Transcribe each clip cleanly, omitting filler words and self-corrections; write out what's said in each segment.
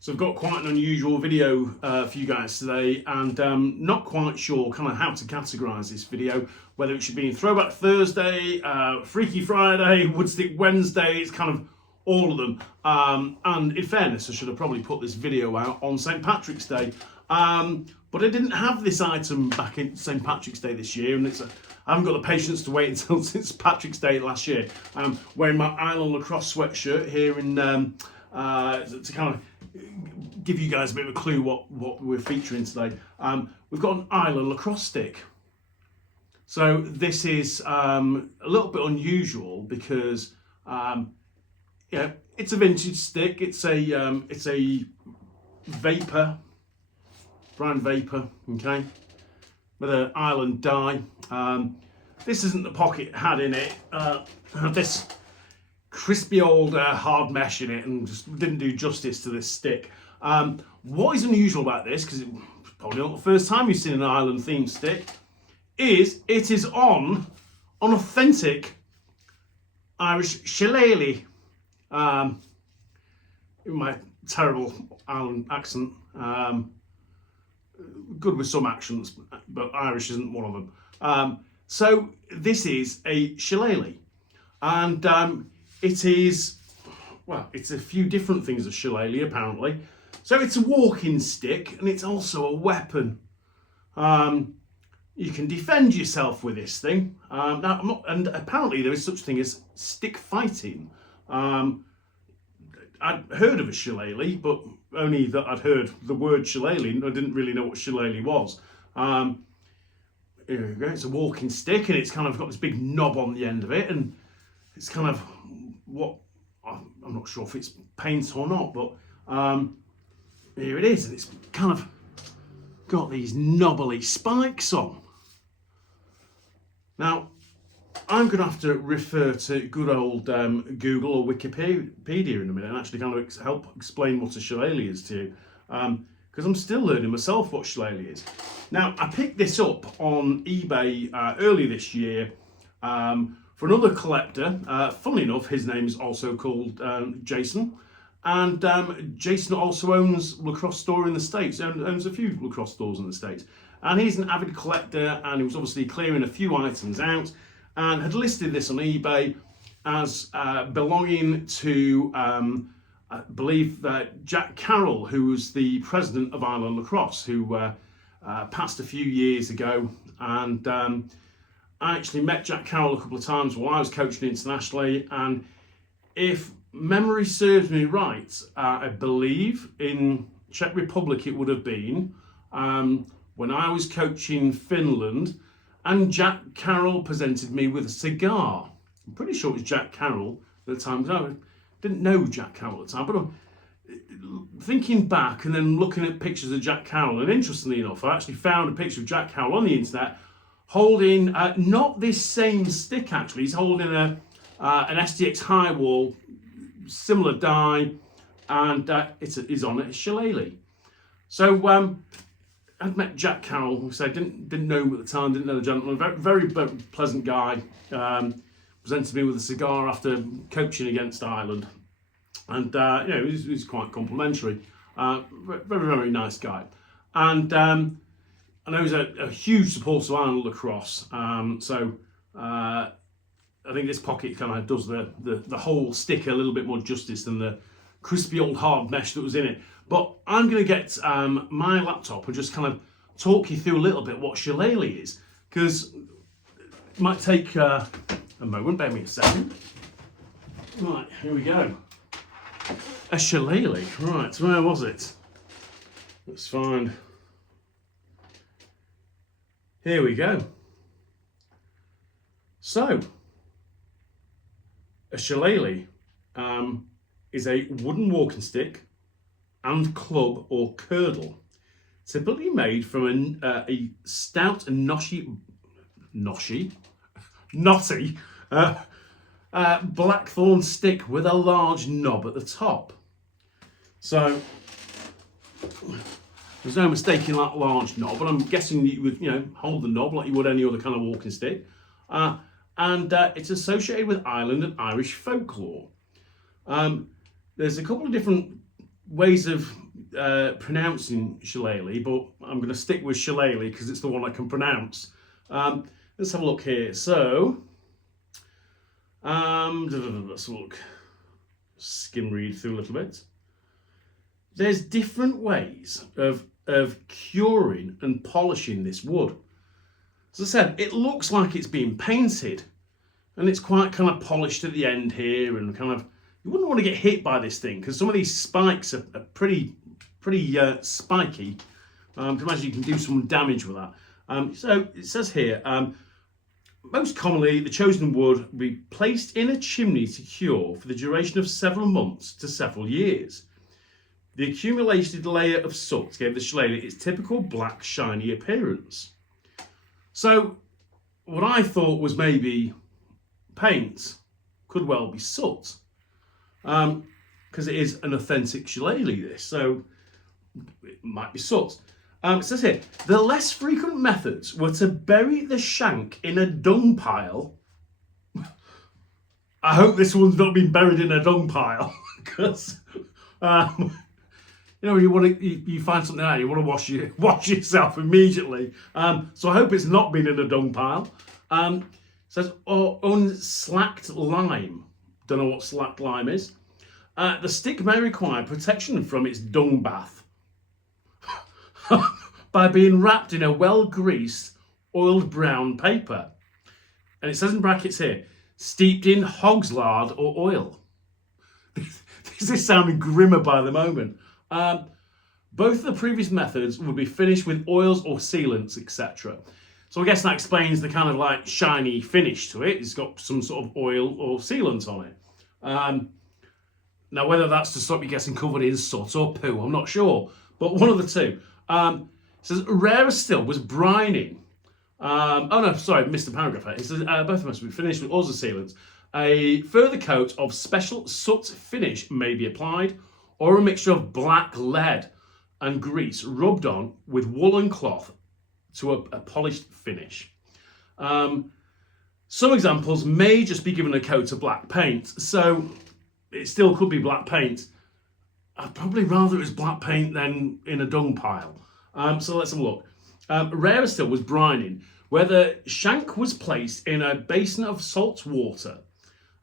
So I've got quite an unusual video for you guys today, and not quite sure kind of how to categorise this video, whether it should be in Throwback Thursday, Freaky Friday, Woodstick Wednesday. It's kind of all of them. And in fairness, I should have probably put this video out on St. Patrick's Day. But I didn't have this item back in St. Patrick's Day this year, and I haven't got the patience to wait until St. Patrick's Day last year. I'm wearing my Island lacrosse sweatshirt here in to kind of give you guys a bit of a clue what we're featuring today. We've got an Island lacrosse stick. So this is a little bit unusual because it's a vintage stick. It's a vapor, brown vapor, okay, with an Island die. This isn't the pocket it had in it. Had this crispy old hard mesh in it and just didn't do justice to this stick. What is unusual about this, because it's probably not the first time you've seen an Island themed stick, is it is on an authentic Irish shillelagh. In my terrible Island accent, good with some accents, but Irish isn't one of them. So this is a shillelagh, and it is, well, it's a few different things of shillelagh apparently. So it's a walking stick, and it's also a weapon. You can defend yourself with this thing. And apparently there is such thing as stick fighting. I'd heard of a shillelagh, but only that I'd heard the word shillelagh. I didn't really know what shillelagh was. Here we go. It's a walking stick, and it's kind of got this big knob on the end of it, and it's kind of what, I'm not sure if it's paint or not, but here it is, and it's kind of got these knobbly spikes on. Now, I'm going to have to refer to good old Google or Wikipedia in a minute and actually kind of help explain what a shillelagh is to you, because I'm still learning myself what shillelagh is. Now, I picked this up on eBay earlier this year for another collector. Funnily enough, his name is also called Jason, and Jason also owns a lacrosse store in the States, owns a few lacrosse stores in the States, and he's an avid collector, and he was obviously clearing a few items out, and had listed this on eBay as belonging to, I believe, Jack Carroll, who was the president of Island Lacrosse, who passed a few years ago. And I actually met Jack Carroll a couple of times while I was coaching internationally, and if memory serves me right, I believe in Czech Republic it would have been, when I was coaching Finland, and Jack Carroll presented me with a cigar. I'm pretty sure it was Jack Carroll at the time. I didn't know Jack Carroll at the time, but I'm thinking back and then looking at pictures of Jack Carroll, and interestingly enough, I actually found a picture of Jack Carroll on the internet holding not this same stick actually. He's holding an STX high wall, similar die, and it's on a shillelagh. So I'd met Jack Carroll, who said didn't know him at the time, didn't know the gentleman, very pleasant guy. Presented me with a cigar after coaching against Ireland, and he was quite complimentary. Very nice guy, and I know he's a huge supporter of Island lacrosse. So I think this pocket kind of does the whole stick a little bit more justice than the crispy old hard mesh that was in it. But I'm going to get my laptop and just kind of talk you through a little bit what shillelagh is, because it might take a moment. Bear me a second. Right, here we go. A shillelagh. Right, where was it? Let's find. Here we go. So, a shillelagh is a wooden walking stick and club or curdle, typically made from a stout and knotty blackthorn stick with a large knob at the top. So there's no mistaking that large knob, but I'm guessing you would hold the knob like you would any other kind of walking stick. And it's associated with Ireland and Irish folklore. There's a couple of different ways of pronouncing shillelagh, but I'm going to stick with shillelagh because it's the one I can pronounce. Let's have a look here. So, let's have a look. Skim read through a little bit. There's different ways of curing and polishing this wood. As I said, it looks like it's been painted, and it's quite kind of polished at the end here, and kind of, you wouldn't want to get hit by this thing because some of these spikes are pretty spiky. I can imagine you can do some damage with that. So it says here, most commonly the chosen wood will be placed in a chimney to cure for the duration of several months to several years. The accumulated layer of soot gave the shillelagh its typical black shiny appearance. So what I thought was maybe paint could well be soot, because it is an authentic shillelagh, this, so it might be soot. It says here, the less frequent methods were to bury the shank in a dung pile. I hope this one's not been buried in a dung pile, because you know, you find something out, you want to wash yourself immediately. So I hope it's not been in a dung pile. It says, or unslacked lime. Don't know what slacked lime is. The stick may require protection from its dung bath by being wrapped in a well-greased, oiled brown paper. And it says in brackets here, steeped in hog's lard or oil. This is sounding grimmer by the moment. Both of the previous methods would be finished with oils or sealants, etc. So I guess that explains the kind of like shiny finish to it. It's got some sort of oil or sealant on it. Now, whether that's to stop you getting covered in soot or poo, I'm not sure. But one of the two. It says, rarer still was brining. Oh no, sorry, I missed the paragraph here. It says, both of them must be finished with oils or sealants. A further coat of special soot finish may be applied, or a mixture of black lead and grease rubbed on with woolen cloth to a polished finish. Some examples may just be given a coat of black paint, so it still could be black paint. I'd probably rather it was black paint than in a dung pile. So let's have a look. Rarer still was brining, where the shank was placed in a basin of salt water.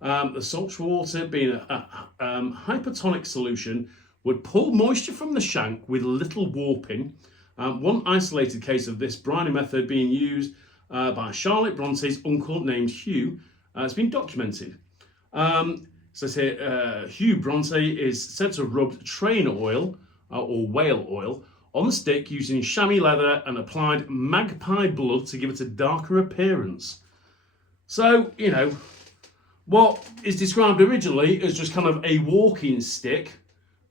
The salt water, being a hypertonic solution, would pull moisture from the shank with little warping. One isolated case of this brining method being used by Charlotte Bronte's uncle named Hugh has been documented. So here, Hugh Bronte is said to have rubbed train oil or whale oil on the stick using chamois leather and applied magpie blood to give it a darker appearance. So, you know, what is described originally as just kind of a walking stick,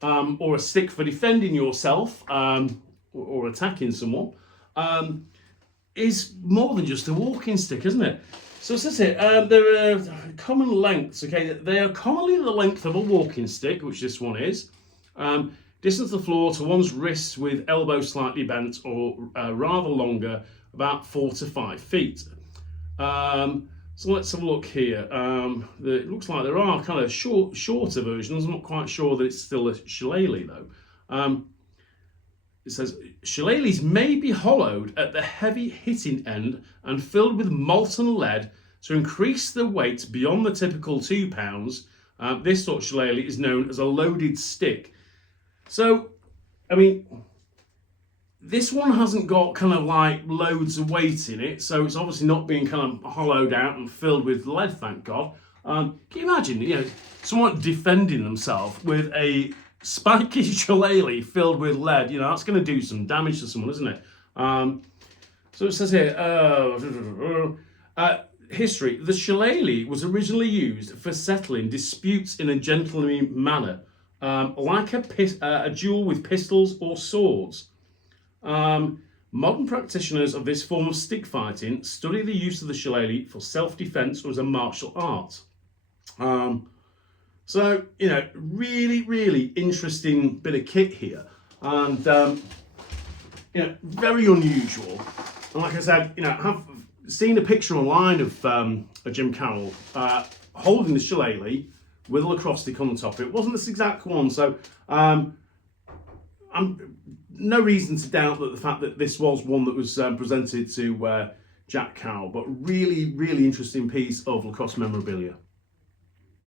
or a stick for defending yourself, or attacking someone, is more than just a walking stick, isn't it? So it says here, there are common lengths, okay? They are commonly the length of a walking stick, which this one is, distance to the floor to one's wrists with elbow slightly bent, or rather longer, about 4 to 5 feet. So let's have a look here. It looks like there are kind of shorter versions. I'm not quite sure that it's still a shillelagh though. It says, shillelaghs may be hollowed at the heavy hitting end and filled with molten lead to increase the weight beyond the typical 2 pounds. This sort of shillelagh is known as a loaded stick. So, I mean, this one hasn't got kind of like loads of weight in it, so it's obviously not being kind of hollowed out and filled with lead, thank God. Can you imagine, you know, someone defending themselves with a spiky shillelagh filled with lead? You know, that's going to do some damage to someone, isn't it? So it says here, history. The shillelagh was originally used for settling disputes in a gentlemanly manner, like a duel with pistols or swords. Modern practitioners of this form of stick fighting study the use of the shillelagh for self-defense or as a martial art. So, you know, really interesting bit of kit here, and you know, very unusual. And like I said, you know, I've seen a picture online of a Jim Carroll holding the shillelagh with a lacrosse stick on the top. It wasn't this exact one, so no reason to doubt that the fact that this was one that was presented to Jack Carroll, but really, really interesting piece of lacrosse memorabilia.